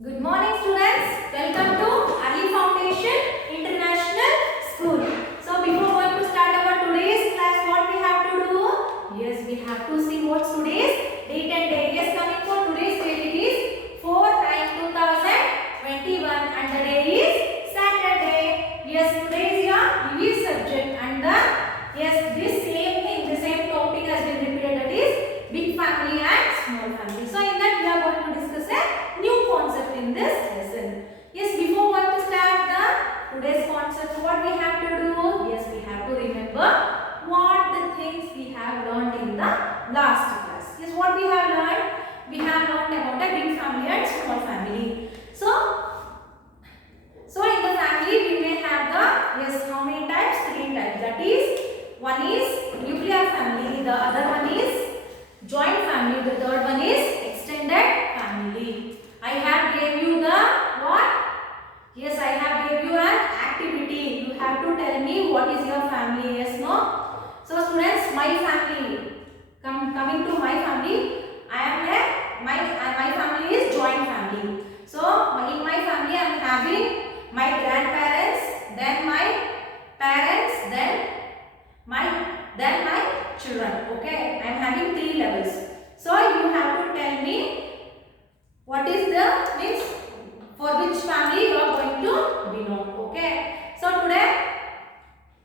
Good morning students. Welcome to Ali Foundation International School. So before going to start our today's class, what we have to do? Yes, we have to see what today's date and day. Yes, coming for today's date it is 4/9/2021 and the day is Saturday. Yes, today is your EVS subject and this same thing, the same topic has been repeated, that is big family and small family. So in that we are going to discuss a new concept in this lesson. Yes, before going to start the today's concept, what we have to do? Yes, we have to remember what the things we have learned in the last class. Yes, what we have learned? We have learned about a big family and small family. So in the family we may have the, yes, how many types? 3 types. That is, one is nuclear family, the other one is joint family, the third one is extended family. I have gave you the what? Yes, I have gave you an activity. You have to tell me what is your family. Yes, no? So students, my family. Coming to my family, my family is joint family. So in my family I am having my grandparents, then my parents, then my children. Okay, I am having 3 levels. So you have to tell me what is the means for which family you are going to belong. Okay, so today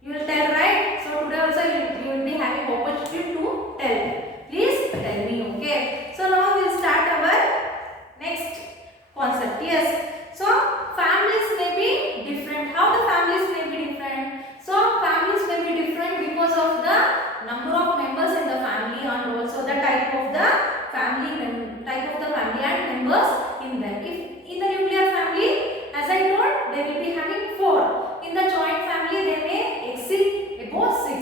you will tell, right? So today also you will be having opportunity to tell. Please tell me. Okay, so now we will start our next concept. Yes, so families may be different. How the families may be different? So families may be different because of the number of members in the family and also the type of the family and members in them. If in the nuclear family, as I told, they will be having 4. In the joint family, they may exceed above 6.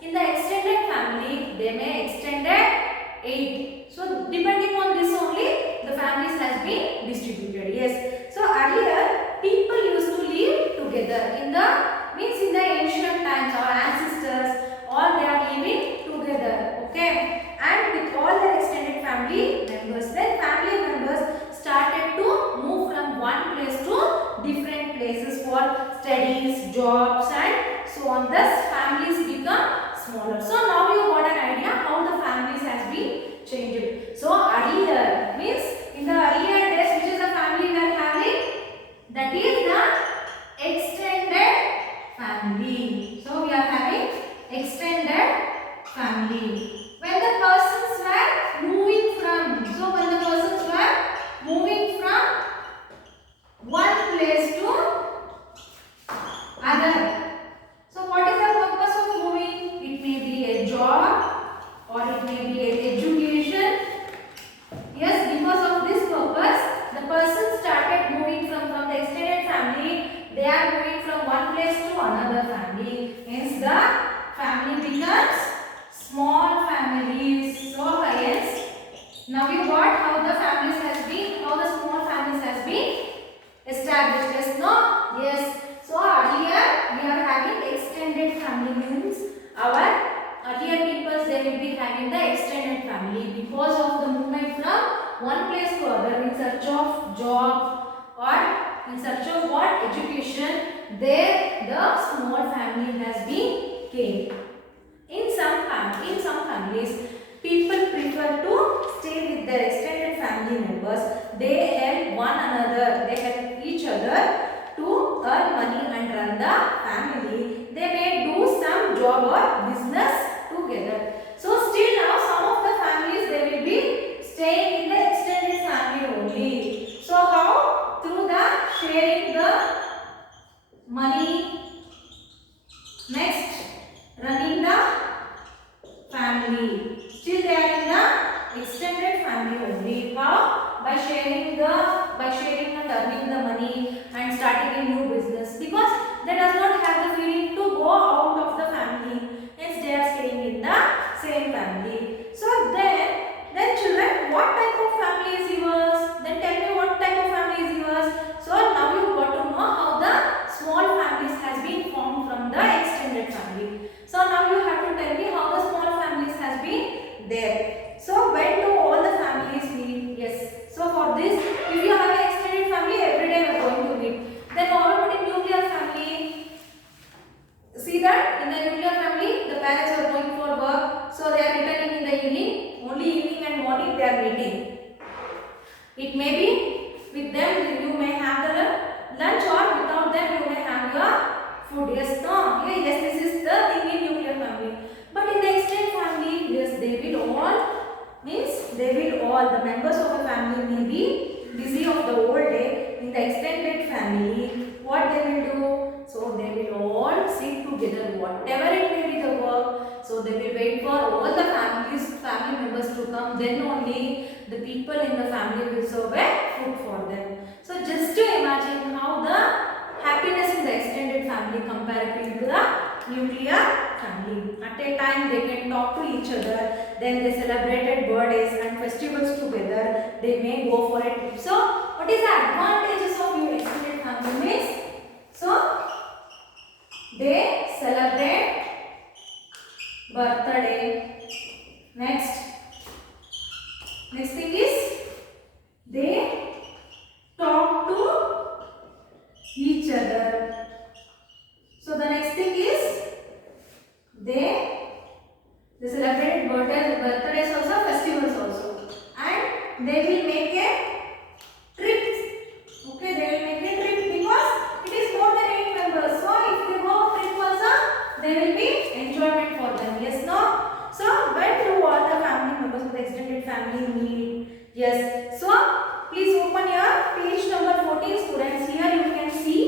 In the extended family, they may extend at 8. So depending on this only, the families has been distributed. Yes. So earlier, people used to live together. In the ancient times, our ancestors, all they are living together. Okay, and with all their extended family members, then family members started to move from one place to different places for studies, jobs and so on. Thus families become smaller. So now you got an idea how the families has been changed. So earlier means in the earlier days, which is the family we are having? That is the extended family. So we are having extended family. When the persons were moving from one place to other. So what is the purpose of moving? It may be a job or it may be an education. Yes, because of this purpose, the person started moving from the extended family. They are moving from one place to another family. Hence the family becomes small families. So hence, now you got how the families has been, how the small families has been established. Yes, no? Yes. So earlier we are having extended family, means our earlier people, they will be having the extended family because of the movement from one place to other in search of job or in search of what? Education. There the small family has been came. In some families, people prefer to stay with their extended family members. They help one another, they help each other to earn money and run the family. They may do some job or business together. So still now some of the families, they will be staying in the extended family only. So how? Through the sharing the money. Next, running the family. Still they are in the extended family only. How? By sharing and earning the money and starting a new business, because they does not have the feeling to go out of the family. Hence they are staying in the same family. So then children, what type of family is yours? Then tell me what type of family is yours. So now you got to know how the small families has been formed from the extended family. So now you have to tell me how the small families has been there. So when do all the families meet? Yes. So for this, if you have an extended family, It may be with them you may have the lunch, or without them you may have your food. Yes, no? Yes, this is the thing in nuclear family. But in the extended family, yes, they will all the members of a family may be busy of the whole day. In the extended family, what they will do? So they will all sit together, whatever it may be the work. So they will wait for all the family members to come. Then only the people in the family will serve a food for them. So just to imagine how the happiness in the extended family compared to the nuclear family. At a time they can talk to each other. Then they celebrated birthdays and festivals together. They may go for a trip. So what is the advantages of your extended family means? So they celebrate birthday. Next thing is they talk to each other. So the next thing is they celebrate birthdays also, festivals also, and they will make a trip. Okay, they will make a trip because it is more than 8 members. So if they go trip also, there will be enjoyment for them. Yes, no? So when do all the family members of the extended family meet? Yes. So please open your page number 14, students. Here you can see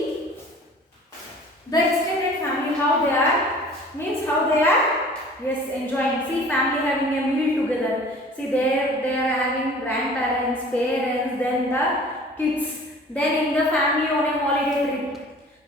the extended family, how they are yes, enjoying. See, family having a meal together. See, they are having grandparents, parents, then the kids. Then in the family on a holiday trip.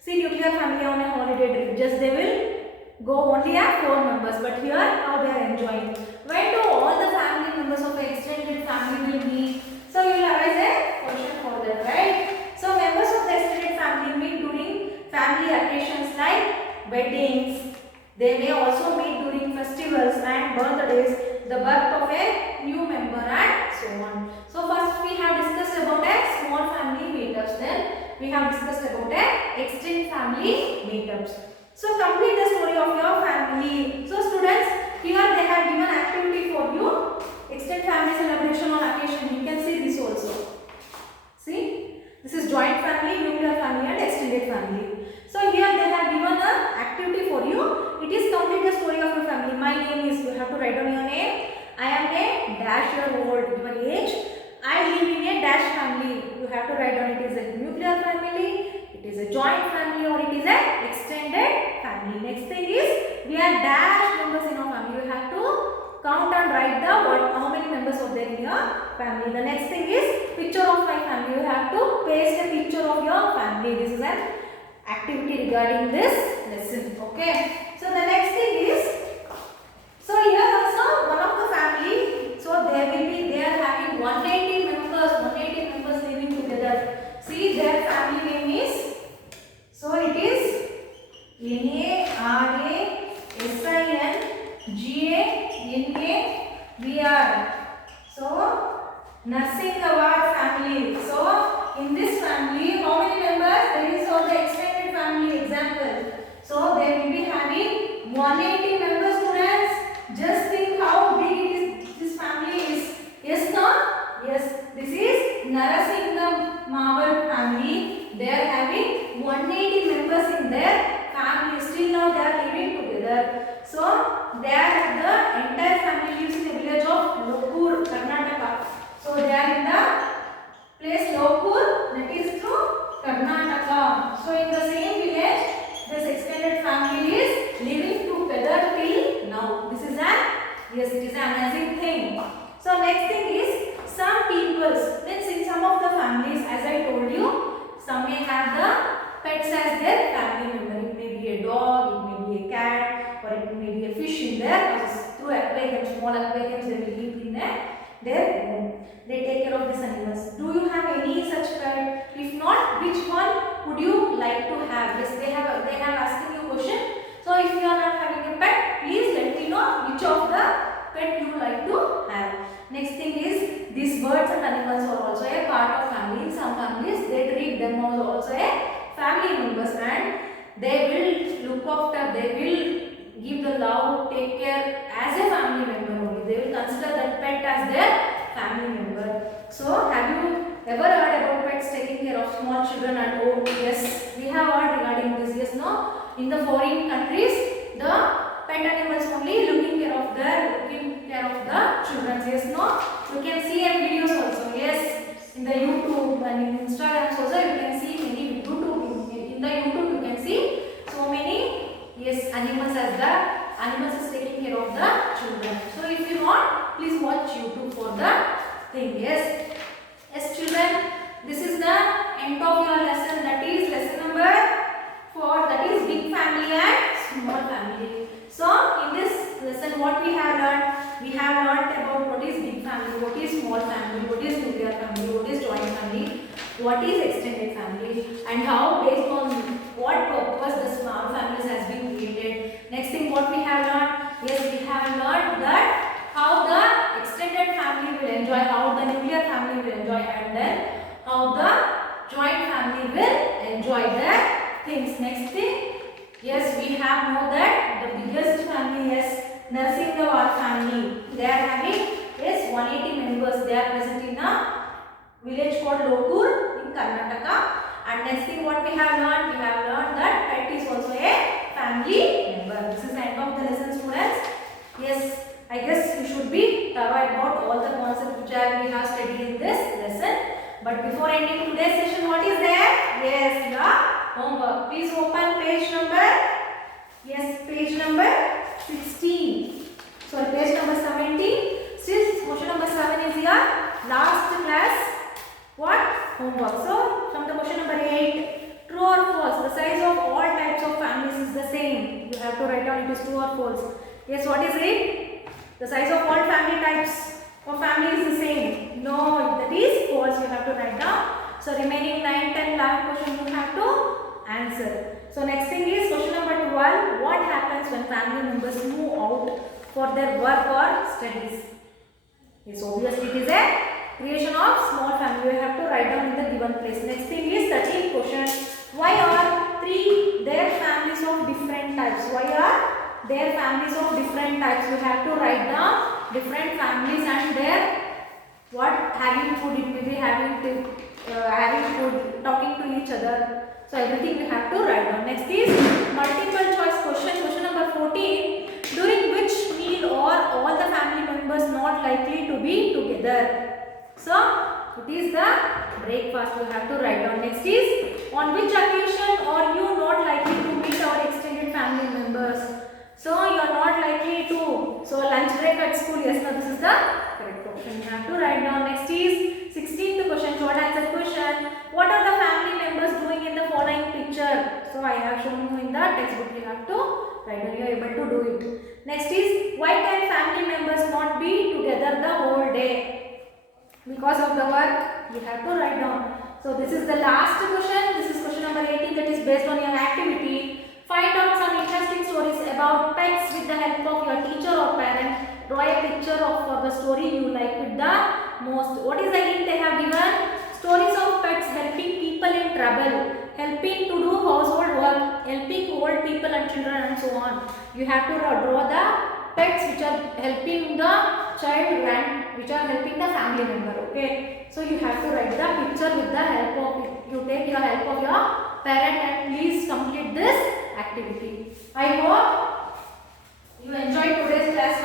See, nuclear family on a holiday trip. Just they will go only at 4 members. But here, how they are enjoying. When do all the family members of the extended family will meet? So you will arise a question for that, right? So members of the extended family meet during family occasions like weddings. They may also meet during festivals and birthdays, the birth of a new member and so on. So first we have discussed about a small family meetups. Then we have discussed about a extended family meetups. So complete the story of your family. So students, here they have given activity for you. Extended family celebration on occasion. You can see this also. See, this is joint family, nuclear family and extended family. So here they have given an activity for you. It is complete the story of your family. My name is, you have to write down your name. I am a dash year old, your age. I live in a dash family. You have to write down it is a nuclear family, it is a joint family, or it is an extended family. Next thing is, we are dash members in our family. You have to count and write how many members are there in your family. The next thing is picture of my family. You have to paste a picture of your family. This is an activity regarding this lesson. Okay. So the next thing is, so here also one of the family. So they are having 180 members living together. See, their family name is. So it is NARASINGAVR. So Nursing Award family. So in this family, how many members? There is all the extended family example. So they will be having 180 members, students. Just think how big it is. This family is. Yes, no? Yes. This is Narasingam Mawar family. They are having 180 members in their family. Still now they are living together. So they are the entire family lives in the village of Lokur, Karnataka. So they are in the place Lokur, that is through Karnataka. So in the same village, this extended family is living together till now. This is it is an amazing thing. So next thing is some peoples. Let's see, some of the families, as I told you, some may have the pets as their family member. It may be a dog, it may be a cat, or it may be a fish in there. Through aquariums, small aquariums, they will keep in their home. They take care of these animals. Do you have any such pet? If not, which one would you like to have? Yes, they have asking you question. So if you are not having a pet, please let me know which of the pet you like to have. Next thing is, these birds and animals are also a part of family. In some families, they treat them as also a family members, and they will look after, they will give the love, take care as a family member only. They will consider that pet as their family member. So have you ever heard about pets taking care of small children and old? Yes, we have heard regarding this. Yes, no. In the foreign countries, the pet animals only looking care of the children. Yes, no. You can see a videos also. Yes, in the YouTube and in Instagram also you can see many YouTube. In the YouTube you can see so many animals is taking care of the children. So if you want, please watch YouTube for the thing. Yes, children. This is the end of your lesson. That is lesson number 4. That is big family and small family. So in this lesson, what we have learned? We have learned about what is big family, what is small family, what is nuclear family, what is joint family, what is extended family, and how based on what purpose the small families has been created. Next thing what we have learned? Yes, we have learned that how the extended family will enjoy, how the nuclear family will enjoy, and then how the joint family will enjoy their things. Next thing, yes, we have know that the biggest family, yes, Narsingawar family. They are having 180 members. They are present in a village called Lokur in Karnataka. And next thing what we have learned? We have learned that pet is also a family member. This is the end of the lesson, students. Yes, I guess you should be thorough about all the concepts which we have studied in this lesson. But before ending today's session, what is there? Yes, the homework. Please open page number. Yes, page number 16. So page number 17. Still question number 7 is your last class. What? Homework. So from the question number 8. True or false? The size of all types of families is the same. You have to write down it is true or false. Yes, what is it? The size of all family types of family is the same. No, that is false. You have to write down. So remaining 9, 10, 11 questions you have to answer. So next thing is question number 12. What happens when family members move out for their work or studies? Yes, obviously it is a creation of small family. You have to write down in the given place. Next thing is 13th question. Why are their families of different types? Why are their families of different types? You have to write down different families and their what having food. It may be having food, talking to each other. So everything you have to write down. Next is multiple choice question. Question number 14. During which meal are all the family members not likely to be together? So it is the breakfast. You have to write down. Next is on which occasion are you not likely to meet our extended family members? So you are not likely to. So lunch break at school. Yes, now this is the correct option. You have to write down. Next is 16th question. Short answer question. What are the family members doing in the following picture? So I have shown you in the textbook. You have to write down. You are able to do it. Next is why can family members not be together the whole day? Because of the work. You have to write down. So this is the last question. This is question number 18. That is based on your activity. Find out some interesting stories about pets with the help of your teacher or parent. Draw a picture of the story you like with the most. What is the hint they have given? Stories of pets helping people in trouble, helping to do household work, helping old people and children and so on. You have to draw the pets which are helping the child and which are helping the family member. Okay. So you have to write the picture with the help of, you take your help of your parent and please complete this activity. I hope you enjoyed today's class.